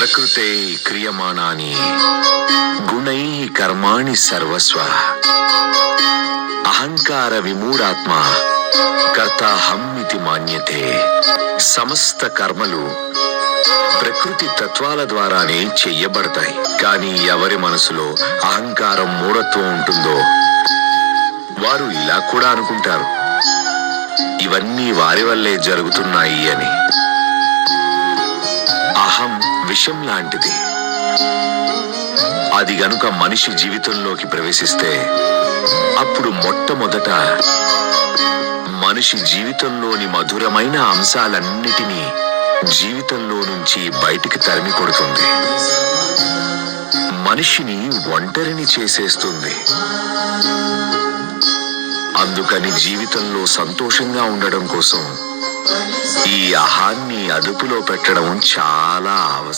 ప్రకృతే క్రియమాణాని గుణై కర్మాణి సర్వస్వ అహంకార విమూఢాత్మ కర్తాహం ఇతి మాన్యతే. సమస్త కర్మలు ప్రకృతి తత్వాల ద్వారానే చెయ్యబడతాయి. కానీ ఎవరి మనసులో అహంకారం మూఢత్వం ఉంటుందో వారు ఇలా కూడా అనుకుంటారు, ఇవన్నీ వారి వల్లే జరుగుతున్నాయి అని. అహం విషం లాంటిది. అది గనుక మనిషి జీవితంలోకి ప్రవేశిస్తే అప్పుడు మొట్టమొదట మనిషి జీవితంలోని మధురమైన అంశాలన్నిటినీ జీవితంలో నుంచి బయటికి తరిమి కొడుతుంది. మనిషిని ఒంటరిని చేసేస్తుంది. అందుకని జీవితంలో సంతోషంగా ఉండడం కోసం ఈ అహాన్ని అదుపులో పెట్టడం చాలా అవసరం.